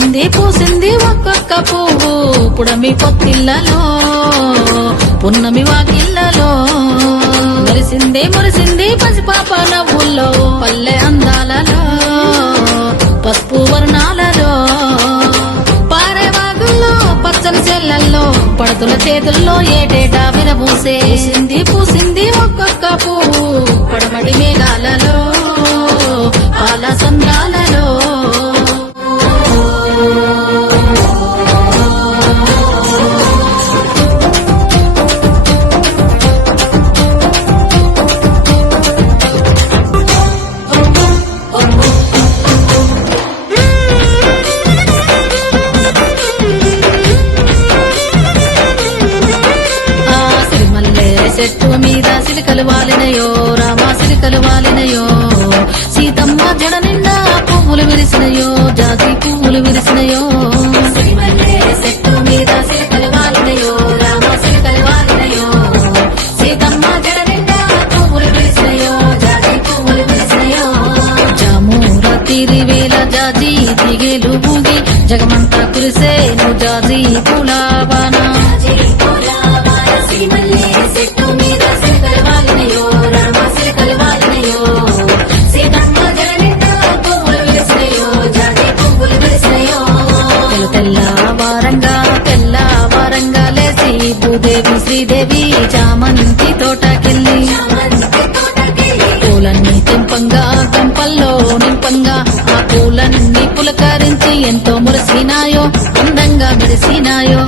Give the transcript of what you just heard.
మురిసింది పూసింది ఒక్కొక్క పువ్వు పుడమి పొత్తిళ్లలో పున్నమి వాకిళ్లలో మురిసింది మురిసింది పసిపాప నవ్వుల్లో పల్లె అందాలలో పసుపు వర్ణాలలో పారేవాగుల్లో పచ్చని చెల్లల్లో పడతుల చేతుల్లో ఏటేటా విరబూసే పూసింది ఒక్కొక్క పువ్వు పడమటి మేఘాలలో పాల సంద్రాలలో చెట్టు మీద సిలికలు వాలినయో రామా సిలికలు వాలినయో సీతమ్మ జడ నిండా పువ్వులు విరిసినయో జాతి పువ్వులు విరిసినయో చెట్టు మీద సిలికలు వాలినయో రామా సిలికలు వాలినయో సీతమ్మ జడ నిండా పువ్వులు విరిసినయో జాతి పువ్వులు విరిసినయో జామూర తీరి వేల జాజి దిగేలు బూగి జగమంతా కురిసేను జాజి పులావానా చెట్టు మీద సిలికలు వాలినయో రామా సిలికలు వాలినయో సీతమ్మ జడ నిండా పువ్వులు విరిసినయో జాతి పువ్వులు విరిసినయో తెల్ల వారంగా లేసి భూదేవి శ్రీదేవి చామంతి తోటకెళ్ళి పూలన్నీ తెంపంగా గంపల్లో నింపంగా ఆ పూలన్నీ పులకరించి ఎంతో మురిసినాయో అందంగా మెరిసినాయో